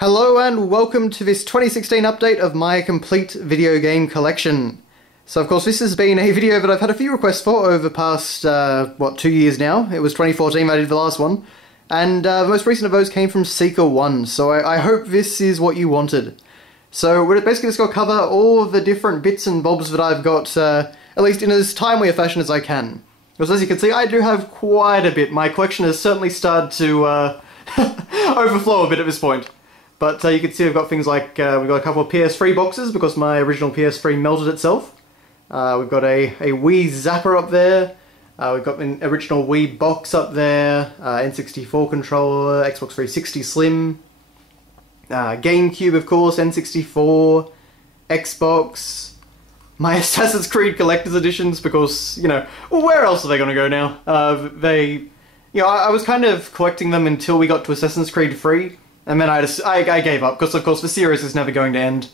Hello and welcome to this 2016 update of my complete video game collection. So of course this has been a video that I've had a few requests for over the past, 2 years now. It was 2014 I did the last one. And the most recent of those came from Seeker1, so I hope this is what you wanted. So we're basically just going to cover all of the different bits and bobs that I've got, at least in as timely a fashion as I can. Because as you can see, I do have quite a bit. My collection has certainly started to overflow a bit at this point. But you can see we've got things like, we've got a couple of PS3 boxes because my original PS3 melted itself. We've got a Wii Zapper up there. We've got an original Wii box up there. N64 controller, Xbox 360 Slim. GameCube, of course, N64, Xbox. My Assassin's Creed Collector's Editions because, you know, well, where else are they going to go now? I was kind of collecting them until we got to Assassin's Creed 3. And then I gave up, because of course the series is never going to end.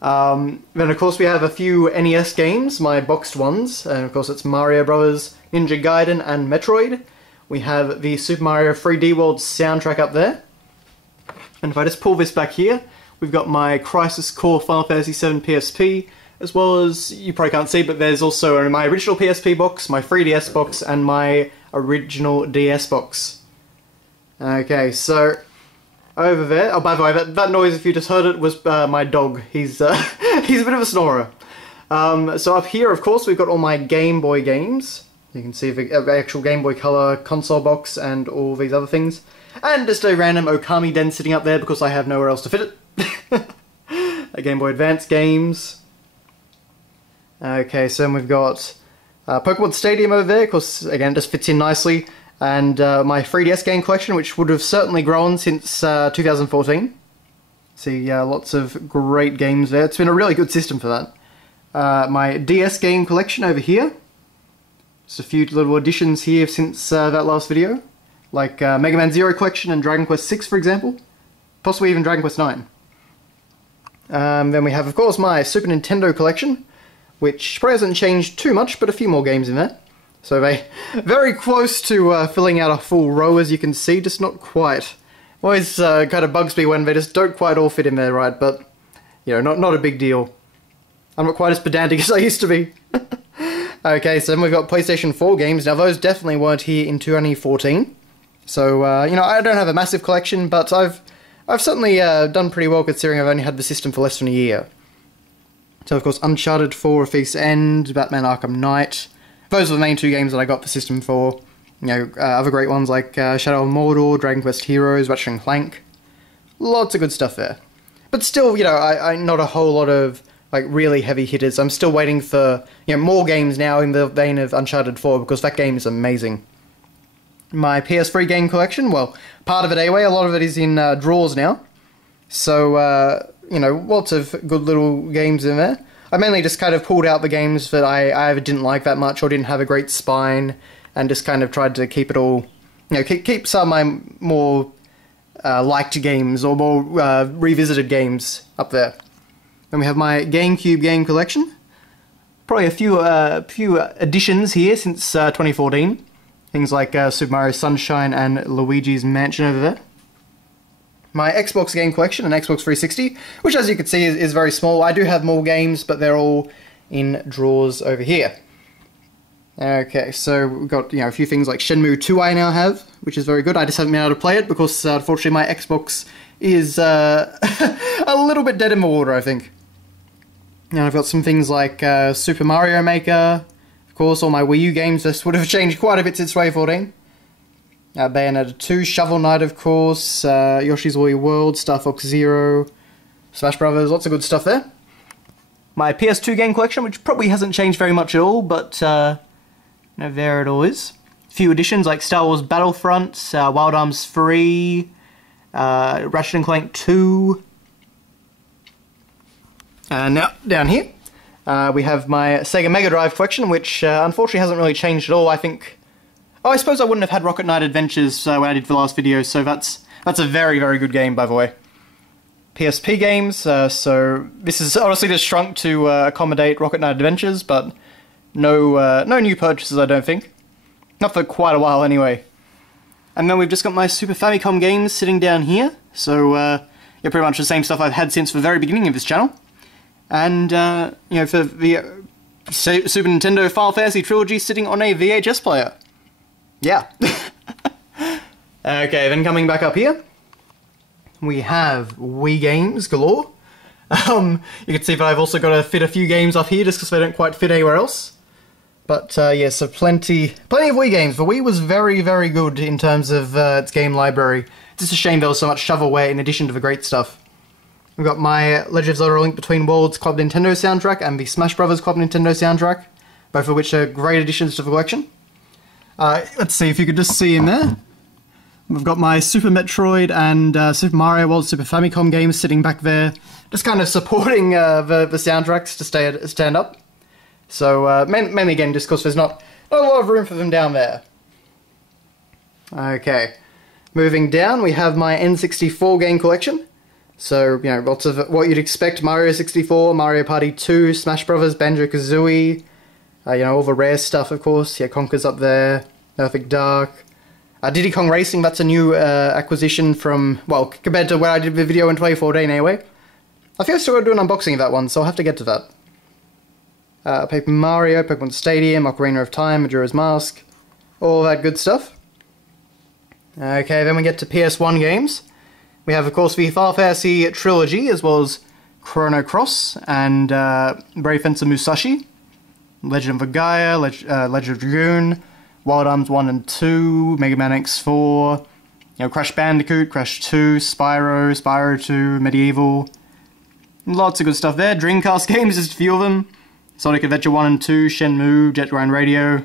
Then of course we have a few NES games, my boxed ones, and of course it's Mario Bros, Ninja Gaiden and Metroid. We have the Super Mario 3D World soundtrack up there. And if I just pull this back here, we've got my Crisis Core Final Fantasy VII PSP, as well as, you probably can't see, but there's also my original PSP box, my 3DS box, and my original DS box. Okay, so over there, oh by the way, that noise, if you just heard it, was my dog. He's he's a bit of a snorer. So up here, of course, we've got all my Game Boy games. You can see the actual Game Boy Color console box and all these other things. And just a random Okami Den sitting up there because I have nowhere else to fit it. A Game Boy Advance games. Okay, so then we've got Pokemon Stadium over there, of course, again, just fits in nicely. And my 3DS game collection, which would have certainly grown since 2014. See, lots of great games there. It's been a really good system for that. My DS game collection over here. Just a few little additions here since that last video. Like Mega Man Zero collection and Dragon Quest VI, for example. Possibly even Dragon Quest IX. Then we have, of course, my Super Nintendo collection, which probably hasn't changed too much, but a few more games in there. So they very close to filling out a full row, as you can see, just not quite. Always kind of bugs me when they just don't quite all fit in there right, but, you know, not a big deal. I'm not quite as pedantic as I used to be. Okay, so then we've got PlayStation 4 games. Now, those definitely weren't here in 2014. So, you know, I don't have a massive collection, but I've certainly done pretty well considering I've only had the system for less than a year. So, of course, Uncharted 4, A Thief's End, Batman Arkham Knight. Those are the main two games that I got the system for. You know, other great ones like Shadow of Mordor, Dragon Quest Heroes, Ratchet and Clank. Lots of good stuff there. But still, you know, I not a whole lot of, like, really heavy hitters. I'm still waiting for, you know, more games now in the vein of Uncharted 4, because that game is amazing. My PS3 game collection, well, part of it anyway, a lot of it is in drawers now. So, you know, lots of good little games in there. I mainly just kind of pulled out the games that I either didn't like that much or didn't have a great spine, and just kind of tried to keep it all, you know, keep some of my more liked games or more revisited games up there. Then we have my GameCube game collection. Probably a few additions here since 2014. Things like Super Mario Sunshine and Luigi's Mansion over there. My Xbox game collection and Xbox 360, which as you can see is very small. I do have more games, but they're all in drawers over here. Okay, so we've got, you know, a few things like Shenmue 2 I now have, which is very good. I just haven't been able to play it because unfortunately my Xbox is a little bit dead in the water, I think. Now I've got some things like Super Mario Maker. Of course, all my Wii U games just would have changed quite a bit since 2014. Bayonetta 2, Shovel Knight, of course, Yoshi's Woolly World, Star Fox Zero, Smash Brothers, lots of good stuff there. My PS2 game collection, which probably hasn't changed very much at all, but, you know, there it all is. A few additions like Star Wars Battlefront, Wild Arms 3, Ratchet and Clank 2. Now, down here, we have my Sega Mega Drive collection, which unfortunately hasn't really changed at all. I think. Oh, I suppose I wouldn't have had Rocket Knight Adventures when I did the last video, so that's a very, very good game, by the way. PSP games, so this is honestly just shrunk to accommodate Rocket Knight Adventures, but no new purchases, I don't think. Not for quite a while, anyway. And then we've just got my Super Famicom games sitting down here. So, yeah, pretty much the same stuff I've had since the very beginning of this channel. And, you know, for the Super Nintendo Final Fantasy Trilogy sitting on a VHS player. Yeah. Okay, then coming back up here, we have Wii games galore. You can see that I've also got to fit a few games up here just because they don't quite fit anywhere else. But yeah, so plenty of Wii games. The Wii was very, very good in terms of its game library. It's just a shame there was so much shovelware in addition to the great stuff. We've got my Legend of Zelda: Link Between Worlds Club Nintendo soundtrack and the Smash Bros. Club Nintendo soundtrack, both of which are great additions to the collection. Let's see if you could just see in there. We've got my Super Metroid and Super Mario World Super Famicom games sitting back there, just kind of supporting the soundtracks to stand up. So, mainly again, just because there's not a lot of room for them down there. Okay. Moving down, we have my N64 game collection. So, you know, lots of what you'd expect: Mario 64, Mario Party 2, Smash Bros., Banjo-Kazooie, you know, all the rare stuff, of course. Yeah, Conker's up there, Perfect Dark. Diddy Kong Racing, that's a new acquisition from, well, compared to when I did the video in 2014 anyway. I think I've still got to do an unboxing of that one, so I'll have to get to that. Paper Mario, Pokemon Stadium, Ocarina of Time, Majora's Mask, all that good stuff. Okay, then we get to PS1 games. We have, of course, the Final Fantasy Trilogy, as well as Chrono Cross and Brave Fencer Musashi, Legend of Gaia, Legend of Dragoon, Wild Arms 1 and 2, Mega Man X4, you know, Crash Bandicoot, Crash 2, Spyro, Spyro 2, Medieval. Lots of good stuff there. Dreamcast games, just a few of them. Sonic Adventure 1 and 2, Shenmue, Jet Grind Radio,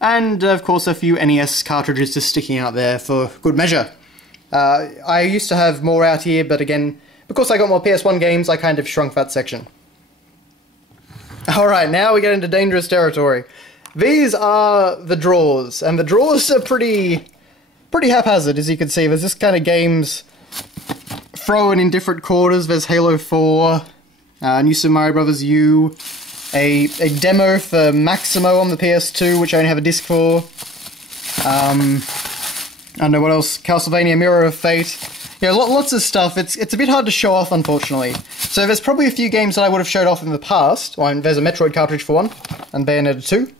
and of course a few NES cartridges just sticking out there for good measure. I used to have more out here, but again, because I got more PS1 games, I kind of shrunk that section. Alright, now we get into dangerous territory. These are the drawers, and the drawers are pretty haphazard, as you can see. There's just kind of games thrown in different quarters. There's Halo 4, New Super Mario Bros. U, a demo for Maximo on the PS2, which I only have a disc for. I don't know what else. Castlevania Mirror of Fate. Yeah, lots of stuff. It's a bit hard to show off, unfortunately. So there's probably a few games that I would have showed off in the past. Well, there's a Metroid cartridge for one, and Bayonetta 2.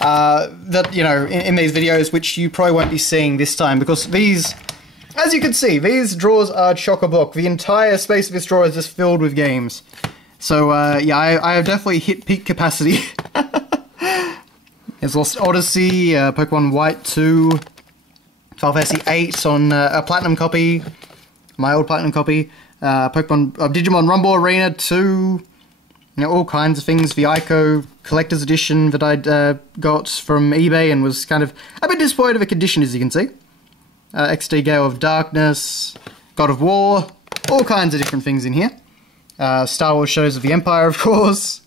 That, you know, in these videos, which you probably won't be seeing this time, because these, as you can see, these drawers are chock-a-block. The entire space of this drawer is just filled with games. So, yeah, I have definitely hit peak capacity. There's Lost Odyssey, Pokemon White 2, Final Fantasy 8 on a Platinum copy, my old Platinum copy, Digimon Rumble Arena 2, you know, all kinds of things. The Ico Collector's Edition that I'd got from eBay and was kind of a bit disappointed with the condition, as you can see. XD Gale of Darkness, God of War, all kinds of different things in here. Star Wars Shadows of the Empire, of course.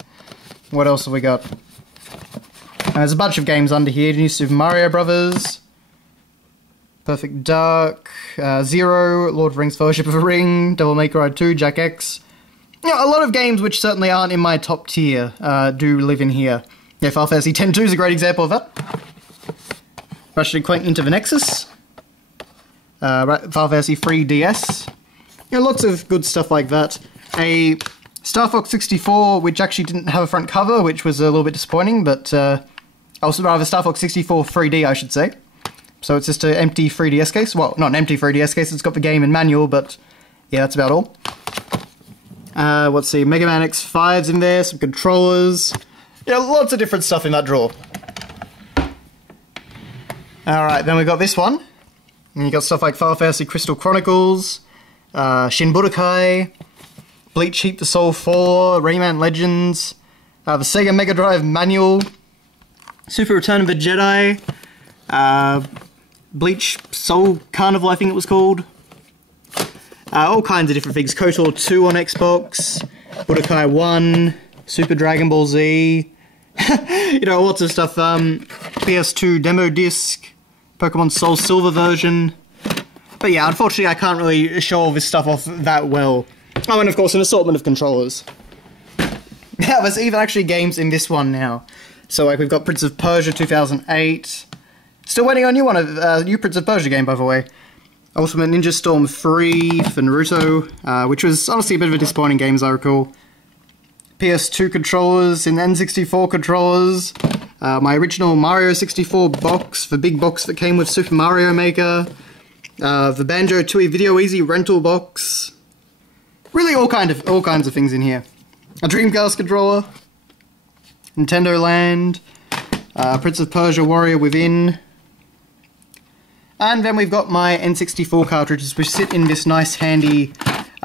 What else have we got? There's a bunch of games under here. New Super Mario Brothers, Perfect Dark, Zero, Lord of the Rings Fellowship of the Ring, Devil May Cry 2, Jack X. You know, a lot of games which certainly aren't in my top tier do live in here. Yeah, Final Fantasy X-2 is a great example of that. Ratchet & Clank Into the Nexus. Final Fantasy 3DS. You know, lots of good stuff like that. A Star Fox 64, which actually didn't have a front cover, which was a little bit disappointing, but also rather Star Fox 64 3D, I should say. So it's just an empty 3DS case. Well, not an empty 3DS case, it's got the game and manual, but yeah, that's about all. Let's see, Mega Man X5's in there, some controllers. Yeah, lots of different stuff in that drawer. Alright, then we got this one. And you got stuff like Final Fantasy Crystal Chronicles, Shin Budokai, Bleach Heat the Soul 4, Rayman Legends, the Sega Mega Drive manual, Super Return of the Jedi, Bleach Soul Carnival, I think it was called. All kinds of different things. KOTOR 2 on Xbox, Budokai 1, Super Dragon Ball Z, you know, lots of stuff. PS2 demo disc, Pokemon Soul Silver version. But yeah, unfortunately I can't really show all this stuff off that well. Oh, and of course an assortment of controllers. Yeah, there's even actually games in this one now. So like we've got Prince of Persia 2008. Still waiting on a new Prince of Persia game, by the way. Ultimate Ninja Storm 3 for Naruto, which was honestly a bit of a disappointing game as I recall. PS2 controllers and N64 controllers. My original Mario 64 box, the big box that came with Super Mario Maker. The Banjo-Tooie Video Easy rental box. Really all kinds of things in here. A Dreamcast controller. Nintendo Land. Prince of Persia Warrior Within. And then we've got my N64 cartridges, which sit in this nice handy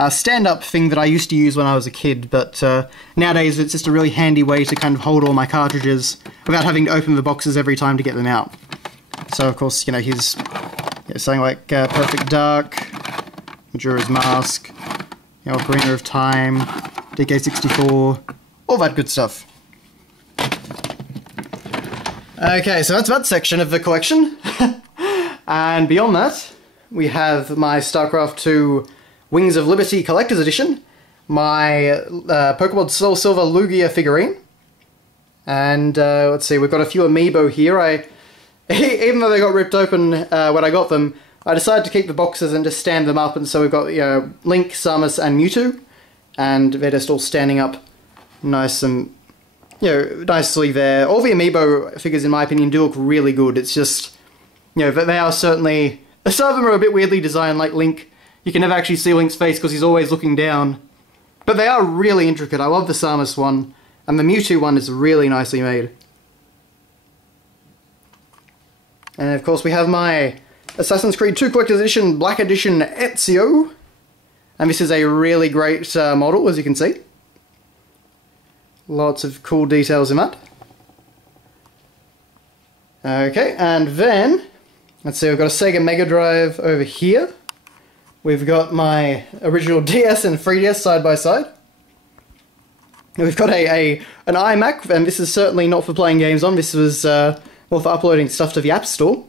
stand-up thing that I used to use when I was a kid, but nowadays it's just a really handy way to kind of hold all my cartridges without having to open the boxes every time to get them out. So of course, you know, here's something like Perfect Dark, Majora's Mask, you know, Ocarina of Time, DK64, all that good stuff. Okay, so that's that section of the collection. And beyond that, we have my StarCraft 2 Wings of Liberty Collector's Edition, my Pokemon Soul Silver Lugia figurine, and let's see, we've got a few amiibo here. Even though they got ripped open when I got them, I decided to keep the boxes and just stand them up, and so we've got, you know, Link, Samus, and Mewtwo, and they're just all standing up nice and, you know, nicely there. All the amiibo figures, in my opinion, do look really good. It's just, you know, they are certainly... Some of them are a bit weirdly designed, like Link. You can never actually see Link's face because he's always looking down. But they are really intricate. I love the Samus one, and the Mewtwo one is really nicely made. And of course we have my Assassin's Creed 2 Collector's Edition Black Edition Ezio. And this is a really great model, as you can see. Lots of cool details in that. Okay, and then... let's see, we've got a Sega Mega Drive over here. We've got my original DS and 3DS side by side. We've got an iMac, and this is certainly not for playing games on. This was more for uploading stuff to the App Store.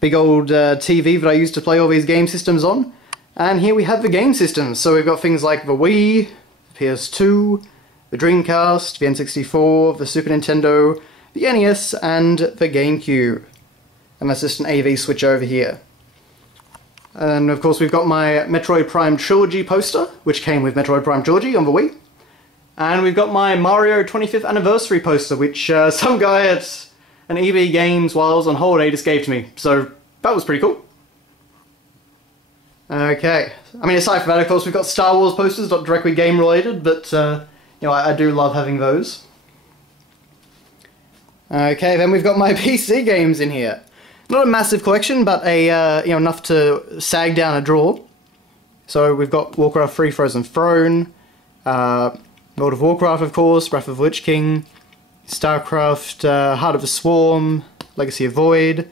Big old TV that I used to play all these game systems on. And here we have the game systems. So we've got things like the Wii, the PS2, the Dreamcast, the N64, the Super Nintendo, the NES, and the GameCube. And that's just an AV switch over here. And of course we've got my Metroid Prime Trilogy poster, which came with Metroid Prime Trilogy on the Wii. And we've got my Mario 25th Anniversary poster, which some guy at an EB Games while I was on holiday just gave to me. So that was pretty cool. Okay, I mean, aside from that, of course, we've got Star Wars posters, not directly game related, but you know, I do love having those. Okay, then we've got my PC games in here. Not a massive collection, but a you know, enough to sag down a drawer. So we've got Warcraft 3 Frozen Throne, World of Warcraft, of course, Wrath of the Lich King, StarCraft, Heart of the Swarm, Legacy of Void,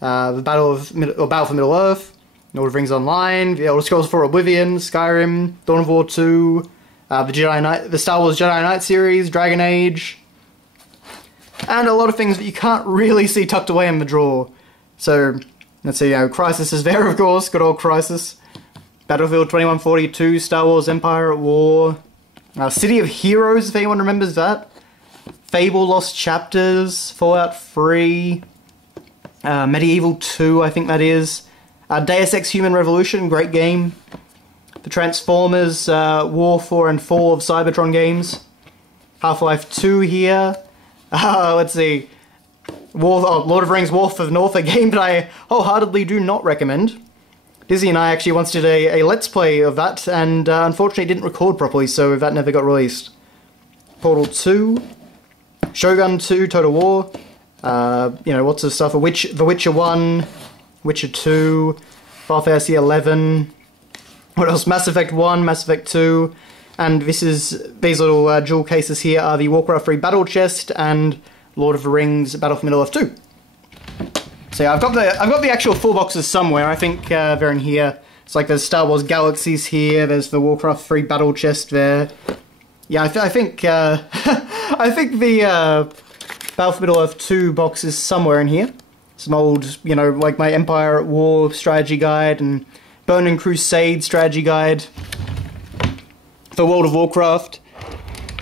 the Battle for Middle-earth, Lord of Rings Online, The Elder Scrolls 4 Oblivion, Skyrim, Dawn of War 2, the Star Wars Jedi Knight series, Dragon Age, and a lot of things that you can't really see tucked away in the drawer. So, let's see, Crysis is there, of course, good old Crysis. Battlefield 2142, Star Wars Empire at War, City of Heroes, if anyone remembers that. Fable Lost Chapters, Fallout 3, Medieval 2, I think that is. Deus Ex Human Revolution, great game. The Transformers, War 4 and 4 of Cybertron games. Half-Life 2 here. Let's see. Lord of the Rings War for the North, a game that I wholeheartedly do not recommend. Dizzy and I actually once did a Let's Play of that, and unfortunately didn't record properly, so that never got released. Portal 2, Shogun 2, Total War, you know, lots of stuff. The Witcher 1, Witcher 2, Final Fantasy 11, what else? Mass Effect 1, Mass Effect 2, and these little jewel cases here are the Warcraft 3 Battle Chest and Lord of the Rings Battle for Middle-earth 2. So yeah, I've got the actual full boxes somewhere. I think they're in here. It's like there's Star Wars Galaxies here. There's the Warcraft 3 Battle Chest there. Yeah, I think I think the Battle for Middle-earth 2 box is somewhere in here. Some old, you know, like my Empire at War strategy guide and Burning Crusade strategy guide for World of Warcraft.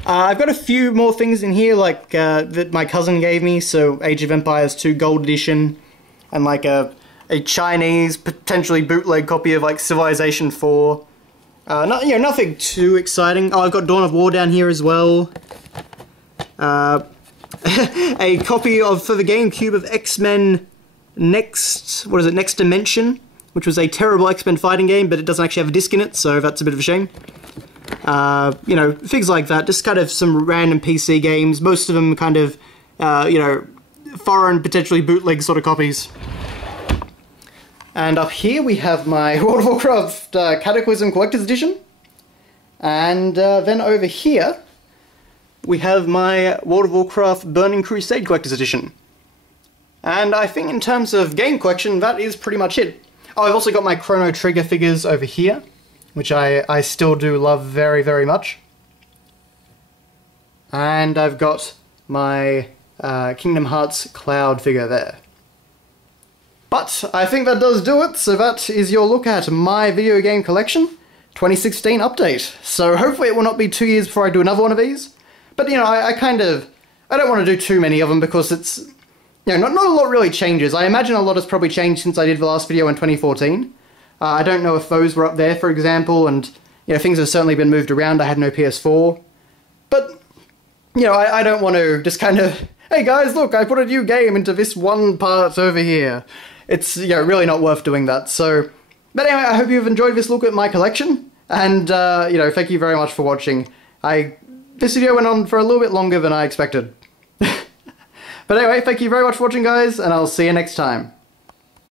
I've got a few more things in here, like that my cousin gave me, so Age of Empires 2 Gold Edition, and like a a Chinese, potentially bootleg copy of like Civilization 4. Nothing too exciting. Oh, I've got Dawn of War down here as well. A copy for the GameCube of X-Men Next Dimension, which was a terrible X-Men fighting game, but it doesn't actually have a disc in it, so that's a bit of a shame. Things like that, just kind of some random PC games, most of them kind of, foreign, potentially bootleg sort of copies. And up here we have my World of Warcraft Cataclysm Collector's Edition. And then over here we have my World of Warcraft Burning Crusade Collector's Edition. And I think in terms of game collection, that is pretty much it. Oh, I've also got my Chrono Trigger figures over here, which I still do love very, very much. And I've got my Kingdom Hearts Cloud figure there. But I think that does do it, so that is your look at my video game collection 2016 update. So hopefully it will not be 2 years before I do another one of these. But, I don't want to do too many of them because it's, not a lot really changes. I imagine a lot has probably changed since I did the last video in 2014. I don't know if those were up there, for example, and, things have certainly been moved around. I had no PS4. But, I don't want to just kind of, hey guys, look, I put a new game into this one part over here. It's, really not worth doing that, so... But anyway, I hope you've enjoyed this look at my collection, and, thank you very much for watching. This video went on for a little bit longer than I expected. But anyway, thank you very much for watching, guys, and I'll see you next time.